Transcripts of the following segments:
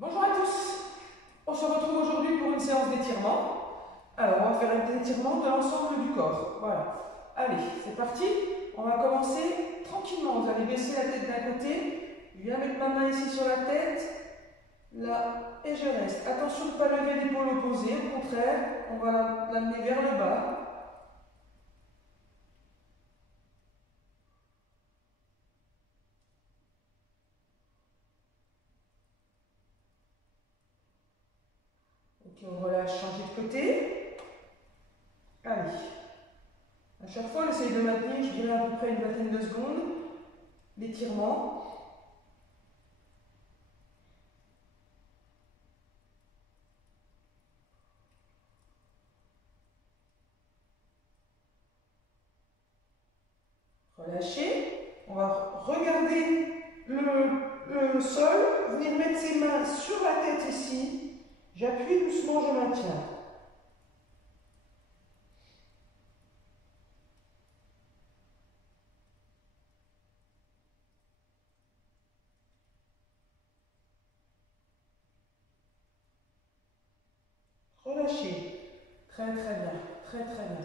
Bonjour à tous, on se retrouve aujourd'hui pour une séance d'étirement. Alors on va faire un étirement de l'ensemble du corps, voilà. Allez, c'est parti, on va commencer tranquillement. Vous allez baisser la tête d'un côté, je viens mettre ma main ici sur la tête, là, et je reste. Attention de ne pas lever l'épaule opposée, au contraire, on va l'amener vers le bas. Ok, on relâche, changer de côté. Allez. À chaque fois, on essaye de maintenir, je dirais à peu près une vingtaine de secondes, l'étirement. Relâcher. On va regarder le sol, venir mettre ses mains sur la tête ici. J'appuie doucement, je maintiens. Relâcher. Très très bien, très très bien.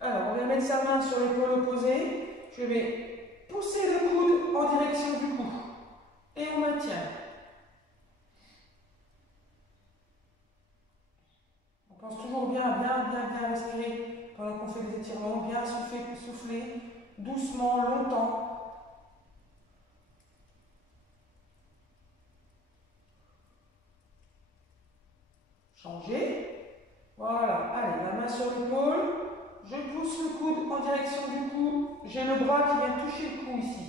Alors, on vient mettre sa main sur l'épaule opposée. Je vais pousser le coude en direction du cou. Et on maintient. On pense toujours bien respirer pendant qu'on fait les étirements. Bien souffler doucement, longtemps. Changer. Voilà, allez, la main sur l'épaule, je pousse le coude en direction du cou, j'ai le bras qui vient toucher le cou ici.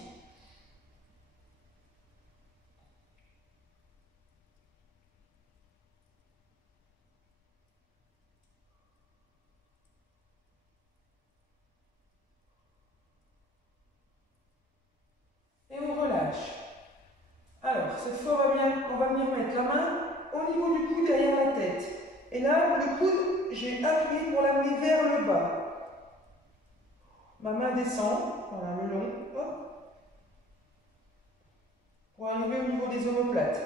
Et on relâche. Alors, cette fois, on va venir mettre la main au niveau du cou derrière la tête. Et là, le coude, j'ai appuyé pour l'amener vers le bas. Ma main descend, voilà, le long, hop, pour arriver au niveau des omoplates.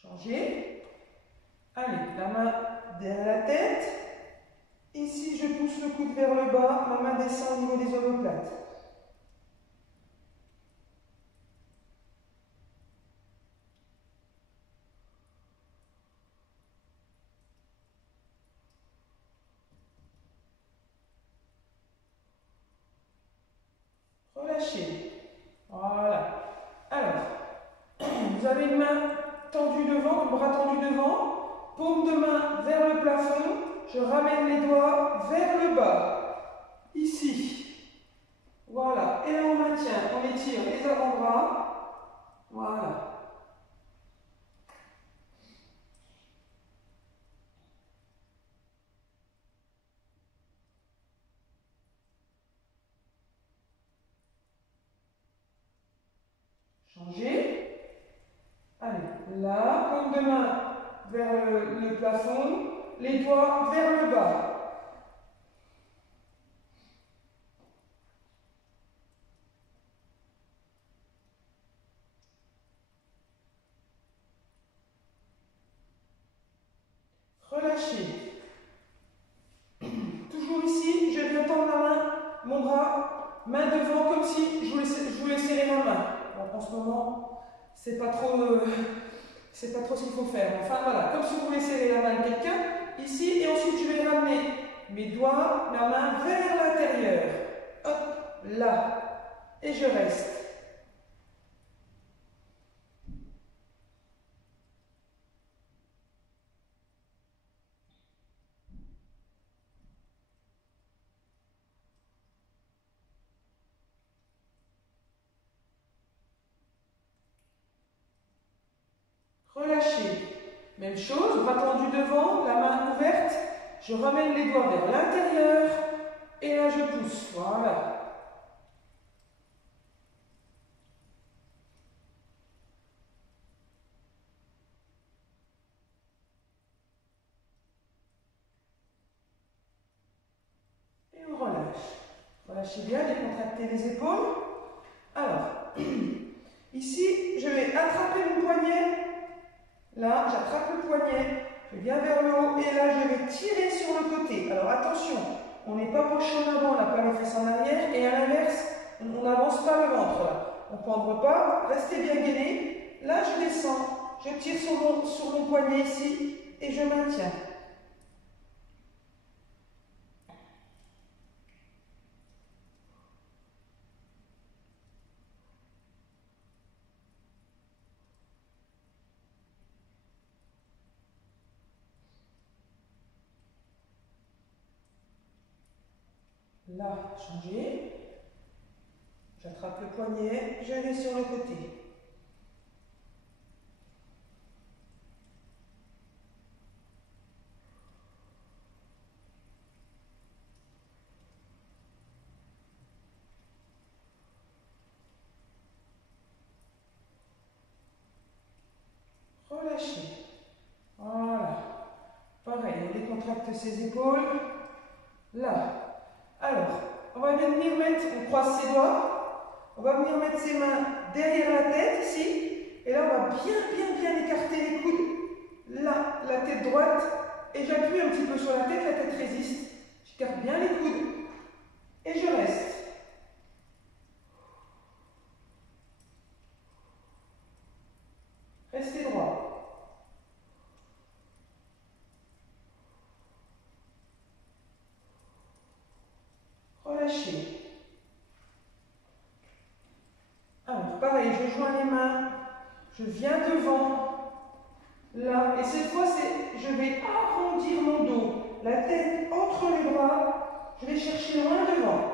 Changer. Allez, la main derrière la tête. Ici, je pousse le coude vers le bas, ma main descend au niveau des omoplates. Relâchez. Voilà. Alors, vous avez une main tendue devant, le bras tendu devant, paume de main vers le plafond, je ramène les doigts vers le bas. Ici. Voilà. Et là, on maintient, on étire les avant-bras. Voilà. Changer. Allez, là, paume de main vers le plafond, les doigts vers le bas. Relâchez. Toujours ici, je viens tendre la main, mon bras, main devant, comme si je voulais serrer ma main. Bon, en ce moment, c'est pas trop ce qu'il faut faire. Enfin voilà, comme si vous voulez serrer la main de quelqu'un, ici, et ensuite je vais ramener mes doigts, ma main vers l'intérieur. Hop, là. Et je reste. Relâchez. Même chose, bras tendu devant, la main ouverte. Je ramène les doigts vers l'intérieur. Et là, je pousse. Voilà. Relâchez bien, décontractez les épaules. Alors, ici, je vais attraper mon poignet. Là, j'attrape le poignet. Je viens vers le haut et là, je vais tirer sur le côté. Alors, attention, on n'est pas penché en avant, on n'a pas les fesses en arrière. Et à l'inverse, on n'avance pas le ventre. Là. On ne pendre pas, restez bien gainé. Là, je descends, je tire sur mon poignet ici et je maintiens. Là, changez. J'attrape le poignet, je vais sur le côté. Relâchez. Voilà. Pareil, on décontracte ses épaules. Là. Alors, on va bien venir mettre, on croise ses doigts. On va venir mettre ses mains derrière la tête, ici. Et là, on va bien écarter les coudes. Là, la tête droite. Et j'appuie un petit peu sur la tête résiste. J'écarte bien les coudes. Et je reste. Restez droit. Relâchez. Alors, pareil, je joins les mains. Je viens devant. Là. Et cette fois, je vais arrondir mon dos. La tête entre les bras. Je vais chercher loin devant.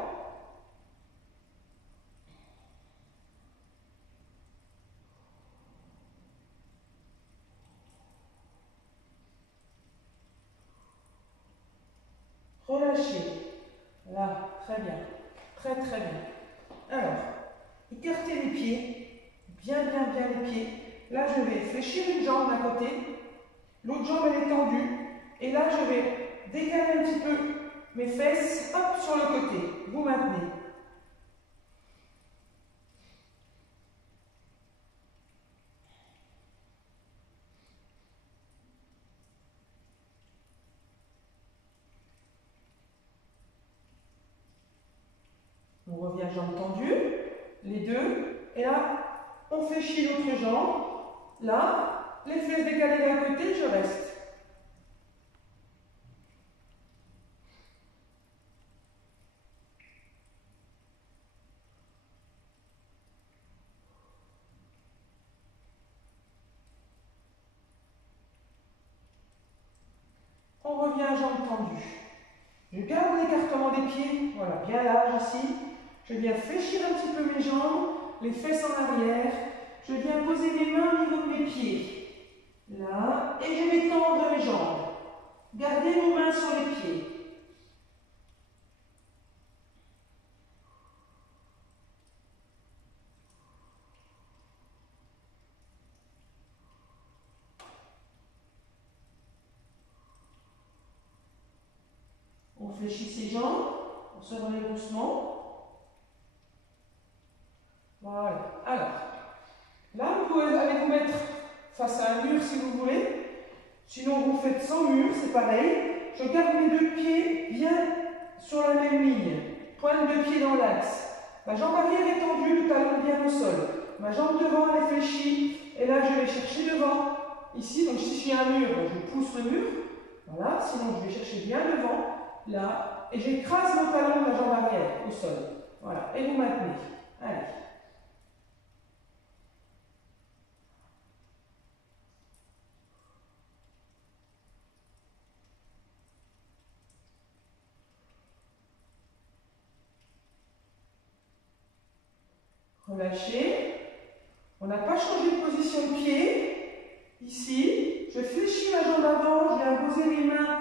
Relâchez. Là, très bien. Très bien. Alors, écartez les pieds. Bien les pieds. Là, je vais fléchir une jambe d'un côté. L'autre jambe, elle est tendue. Et là, je vais décaler un petit peu mes fesses. Hop, sur le côté. Vous maintenez. On revient jambe tendue, les deux, et là, on fléchit l'autre jambe. Là, les fesses décalées d'un côté, je reste. On revient jambe tendue. Je garde l'écartement des pieds, voilà, bien large ici. Je viens fléchir un petit peu mes jambes, les fesses en arrière. Je viens poser mes mains au niveau de mes pieds. Là, et je vais tendre mes jambes. Gardez vos mains sur les pieds. On fléchit ses jambes, on se relève doucement. Voilà. Alors, là, vous pouvez aller vous mettre face à un mur si vous voulez. Sinon, vous faites sans mur, c'est pareil. Je garde mes deux pieds bien sur la même ligne. Pointe de pied dans l'axe. Ma jambe arrière est tendue, le talon bien au sol. Ma jambe devant, elle est fléchie. Et là, je vais chercher devant. Ici, donc si j'ai un mur, je pousse le mur. Voilà, sinon je vais chercher bien devant. Là, et j'écrase mon talon de la jambe arrière au sol. Voilà, et vous maintenez. Allez. Relâchez. On n'a pas changé de position de pied. Ici, je fléchis ma jambe avant, je viens poser les mains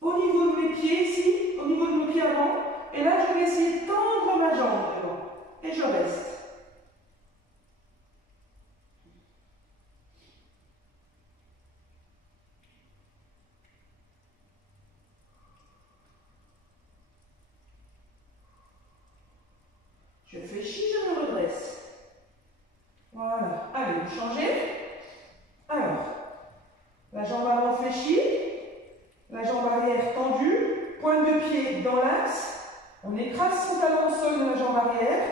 au niveau de mes pieds, ici, au niveau de mes pieds avant. Et là, je vais essayer de tendre ma jambe devant. Et je reste. vous changez. Alors, la jambe avant fléchie, la jambe arrière tendue, pointe de pied dans l'axe. On écrase son talon au sol de la jambe arrière.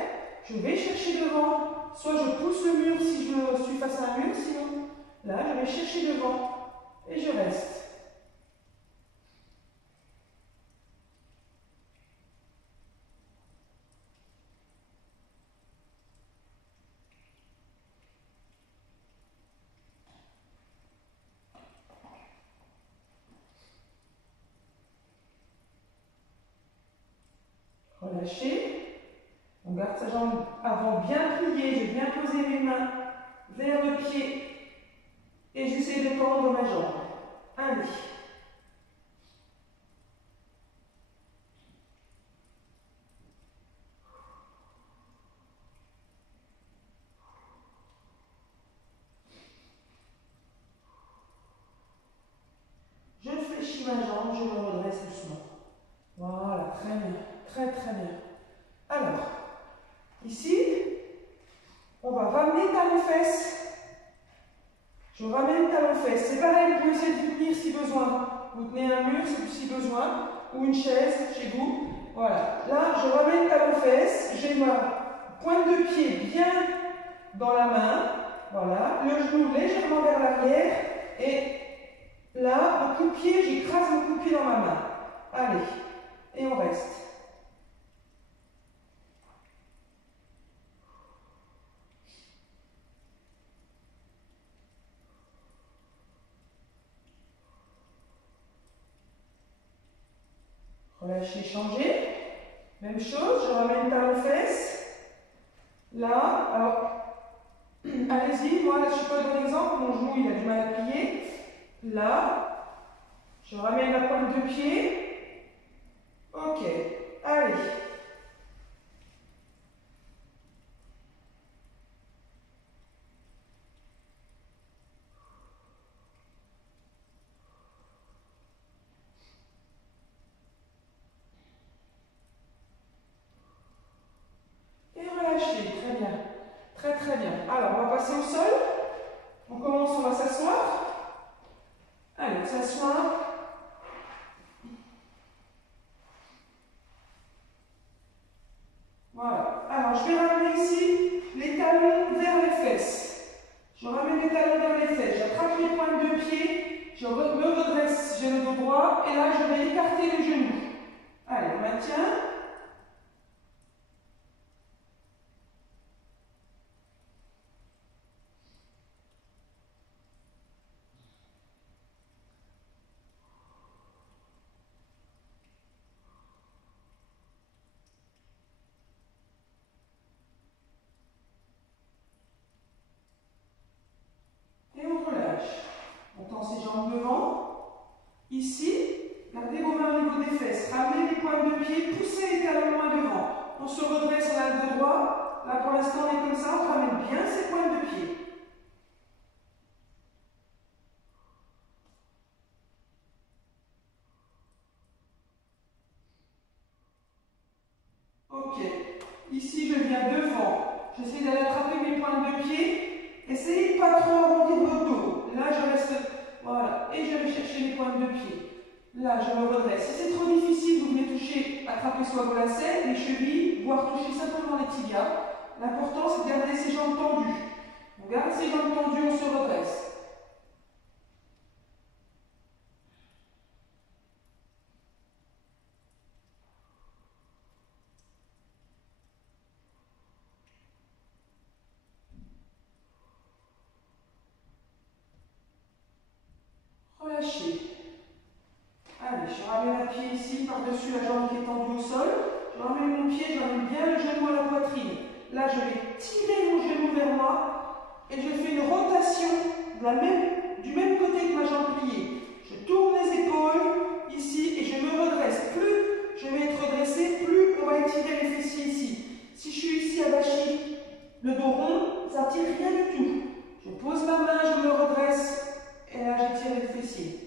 Je vais chercher devant. Soit je pousse le mur si je suis face à un mur, sinon là, je vais chercher devant et je reste. Relâchez. On garde sa jambe avant bien pliée. Je viens poser mes mains vers le pied et j'essaie de tendre ma jambe. Allez. Je fléchis ma jambe, je me redresse doucement. Voilà, très bien, très très bien. Alors, ici, on va ramener talon-fesse. Je ramène talon-fesse. C'est pareil, vous pouvez essayer de vous tenir si besoin. Vous tenez un mur si besoin, ou une chaise chez vous. Voilà. Là, je ramène talon-fesse. J'ai ma pointe de pied bien dans la main. Voilà. Le genou légèrement vers l'arrière. Et là, le coup de pied, j'écrase le coup de pied dans ma main. Allez. Et on reste. Relâchez, changez. Même chose, je ramène talon-fesse. Là, alors, allez-y, moi, je ne suis pas dans l'exemple, mon genou, il a du mal à plier. Là, je ramène la pointe de pied. Ok, allez. Et relâchez, très bien. Très très bien. Alors, on va passer au sol. On commence, on va s'asseoir. Allez, on s'assoit. Voilà. Alors, je vais ramener ici les talons vers les fesses. Je ramène les talons vers les fesses. J'attrape mes pointes de pied. Je me redresse. J'ai le dos droit. Et là, je vais écarter les genoux. Allez, on maintient. Et on relâche. On tend ses jambes devant. Ici, gardez vos mains au niveau des fesses. Ramenez les pointes de pied, poussez les talons loin devant. On se redresse, on a le dos droit. Là, pour l'instant, on est comme ça. On ramène bien ses pointes de pied. Ok. Ici, je viens devant. J'essaie d'aller attraper mes pointes de pied. Essayez de pas trop arrondir votre dos. Là, je reste. Voilà. Et je vais chercher les pointes de pied. Là, je me redresse. Si c'est trop difficile, vous venez toucher, attraper soit vos lacets, les chevilles, voire toucher simplement les tibias. L'important, c'est de garder ses jambes tendues. On garde ses jambes tendues, on se redresse. Relâchez. Allez, je ramène un pied ici, par-dessus la jambe qui est tendue au sol. Je ramène mon pied, je ramène bien le genou à la poitrine. Là, je vais tirer mon genou vers moi et je fais une rotation du même côté que ma jambe pliée. Je tourne les épaules ici et je me redresse. Plus je vais être redressé, plus on va étirer les fessiers ici. Si je suis ici abachi, le dos rond, ça ne tire rien du tout. Je pose ma main, je me redresse et là, j'étire les fessiers.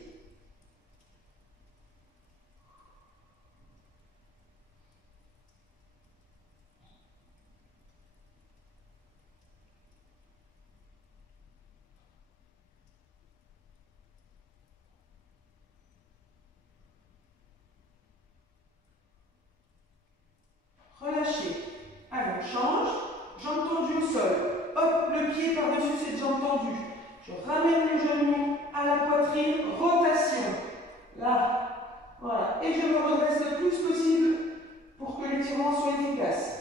relâchez. Allez, on change. Jambe tendue au sol. Hop, le pied par-dessus cette jambe tendue. Je ramène le genou à la poitrine, rotation. Là, voilà. Et je me redresse le plus possible pour que l'étirement soit efficace.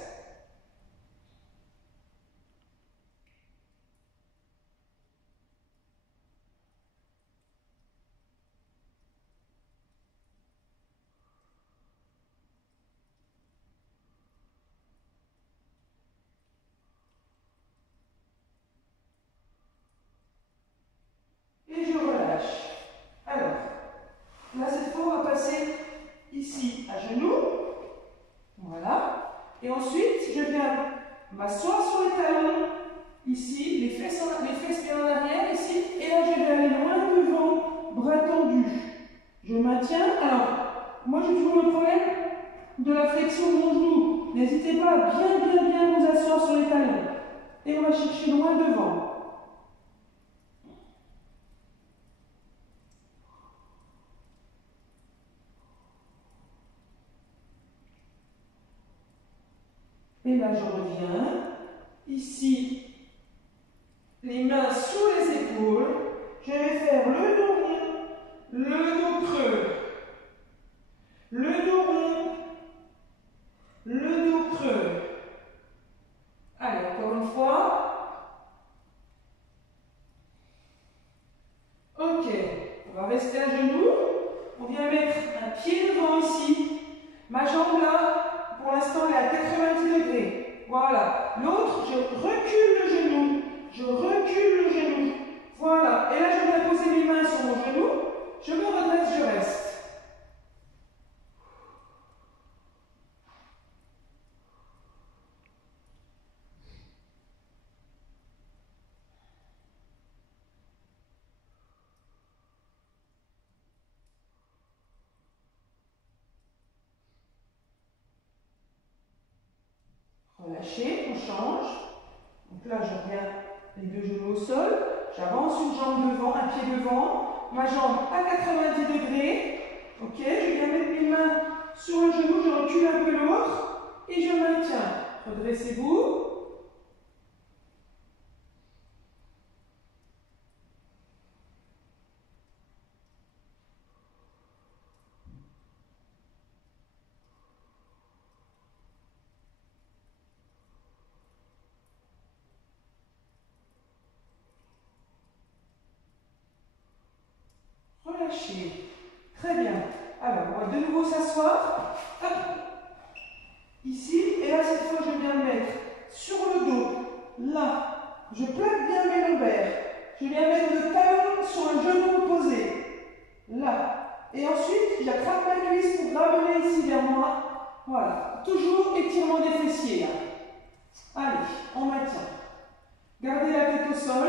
Et je relâche. Alors, là cette fois on va passer ici à genoux. Voilà. Et ensuite, je viens m'asseoir sur les talons. Ici, les fesses bien en arrière, ici. Et là, je vais aller loin devant, bras tendus. Je maintiens. Alors, moi j'ai toujours le problème de la flexion de mon genou. N'hésitez pas à bien vous asseoir sur les talons. Et on va chercher loin devant. Et là, je reviens. Ici, les mains sous les épaules. Je vais faire le dos rond, le dos creux. Le dos rond, le dos creux. Allez, encore une fois. Ok, on va rester à genoux. On vient mettre un pied devant ici. Ma jambe là, pour l'instant, elle est à 90 degrés. Voilà. L'autre, je recule le genou. Je recule le genou. Voilà. Et là, je viens poser mes mains sur mon genou. Je me redresse, je reste. Relâchez, on change. Donc là, je reviens les deux genoux au sol. J'avance une jambe devant, un pied devant. Ma jambe à 90 degrés. Ok, je viens mettre mes mains sur le genou, je recule un peu l'autre et je maintiens. Redressez-vous. Relâchez. Très bien. Alors, on va de nouveau s'asseoir. Hop. Ici. Et là, cette fois, je viens me mettre sur le dos. Là. Je plaque bien mes lombaires. Je viens mettre le talon sur le genou opposé. Là. Et ensuite, j'attrape ma cuisse pour ramener ici vers moi. Voilà. Toujours étirement des fessiers. Là. Allez, on maintient. Gardez la tête au sol.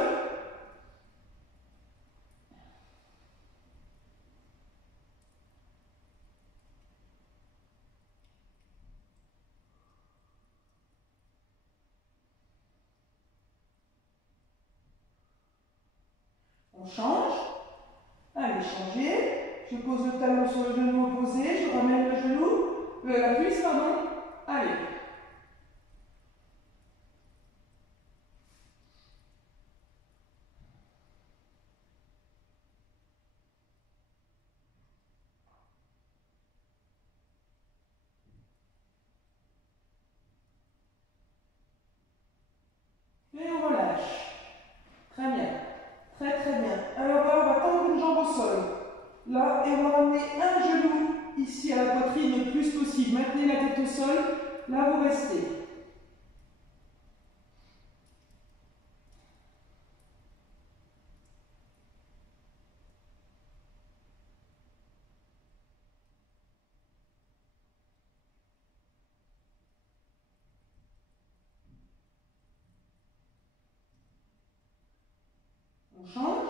On change. Allez, changez. Je pose le talon sur le genou opposé. Je ramène le genou. La cuisse, pardon. Allez. Et on relâche. Très bien. Très bien. Alors là, on va tendre une jambe au sol. Là, et on va ramener un genou ici à la poitrine le plus possible. Maintenez la tête au sol. Là, vous restez. On change.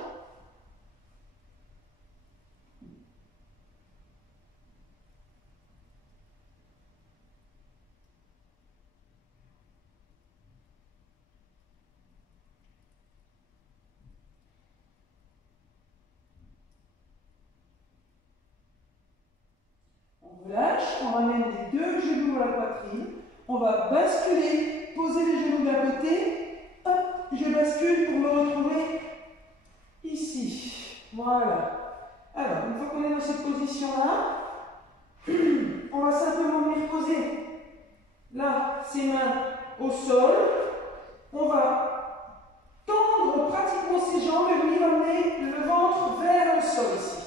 On relâche, on ramène les deux genoux à la poitrine. On va basculer, poser les genoux d'un côté. Hop, je bascule pour me retrouver ici. Voilà. Alors, une fois qu'on est dans cette position-là, on va simplement venir poser là ses mains au sol. On va tendre pratiquement ses jambes et venir amener le ventre vers le sol ici.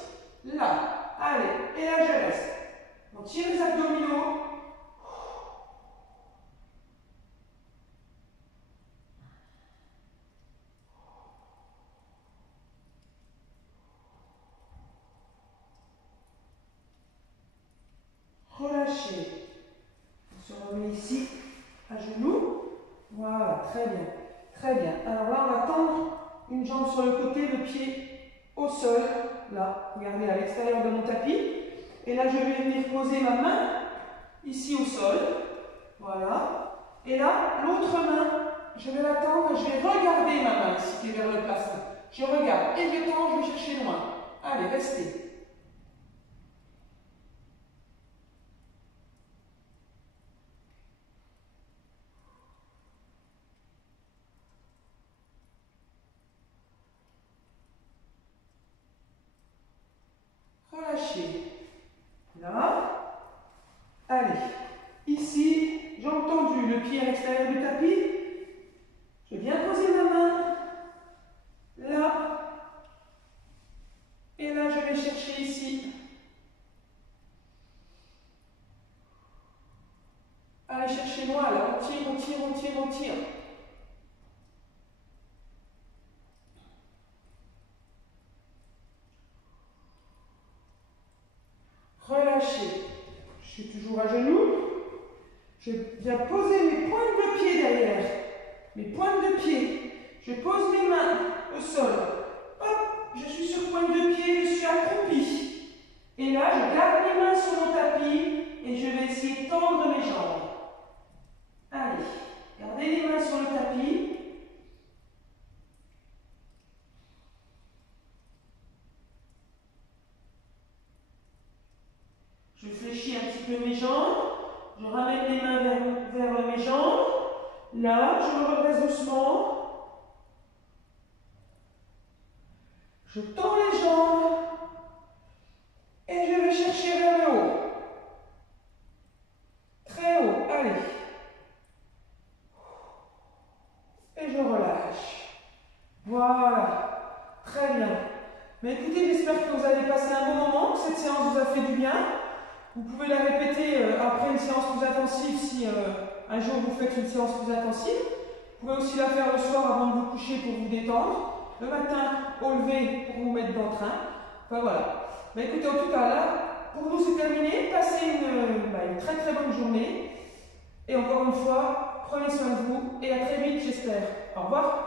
Là, allez, et là je reste. On tire les abdominaux. Relâchez. On se remet ici à genoux. Voilà, très bien. Très bien. Alors là, on va tendre une jambe sur le côté, le pied au sol. Là, regardez, à l'extérieur de mon tapis. Et là, je vais venir poser ma main ici au sol. Voilà. Et là, l'autre main, je vais la tendre et je vais regarder ma main ici qui est vers le plafond. Je regarde et je tends, je vais chercher loin. Allez, restez. Relâchez. Là. Allez. Ici, jambes tendues, le pied à l'extérieur du tapis. Je viens poser ma main. Là. Et là, je vais chercher ici. Allez, cherchez moi. Là, on tire, on tire, on tire, on tire. Relâchez. Je suis toujours à genoux. Je viens poser mes pointes de pied derrière. Mes pointes de pied. Je pose mes mains au sol. Hop, je suis sur pointe de pied, je suis accroupi. Et là, je garde mes mains sur mon tapis et je vais essayer de tendre mes jambes. Allez, gardez les mains sur le tapis. Je fléchis un petit peu mes jambes. Je ramène les mains vers mes jambes. Là, je me redresse doucement. Je tends les jambes. Et je vais chercher vers le haut. Très haut. Allez. Et je relâche. Voilà. Très bien. Mais écoutez, j'espère que vous avez passé un bon moment, que cette séance vous a fait du bien. Vous pouvez la répéter après une séance plus intensive si un jour vous faites une séance plus intensive. Vous pouvez aussi la faire le soir avant de vous coucher pour vous détendre. Le matin, au lever pour vous mettre dans le train. Enfin voilà. Mais écoutez, en tout cas là, pour nous c'est terminé. Passez une très très bonne journée. Et encore une fois, prenez soin de vous et à très vite j'espère. Au revoir.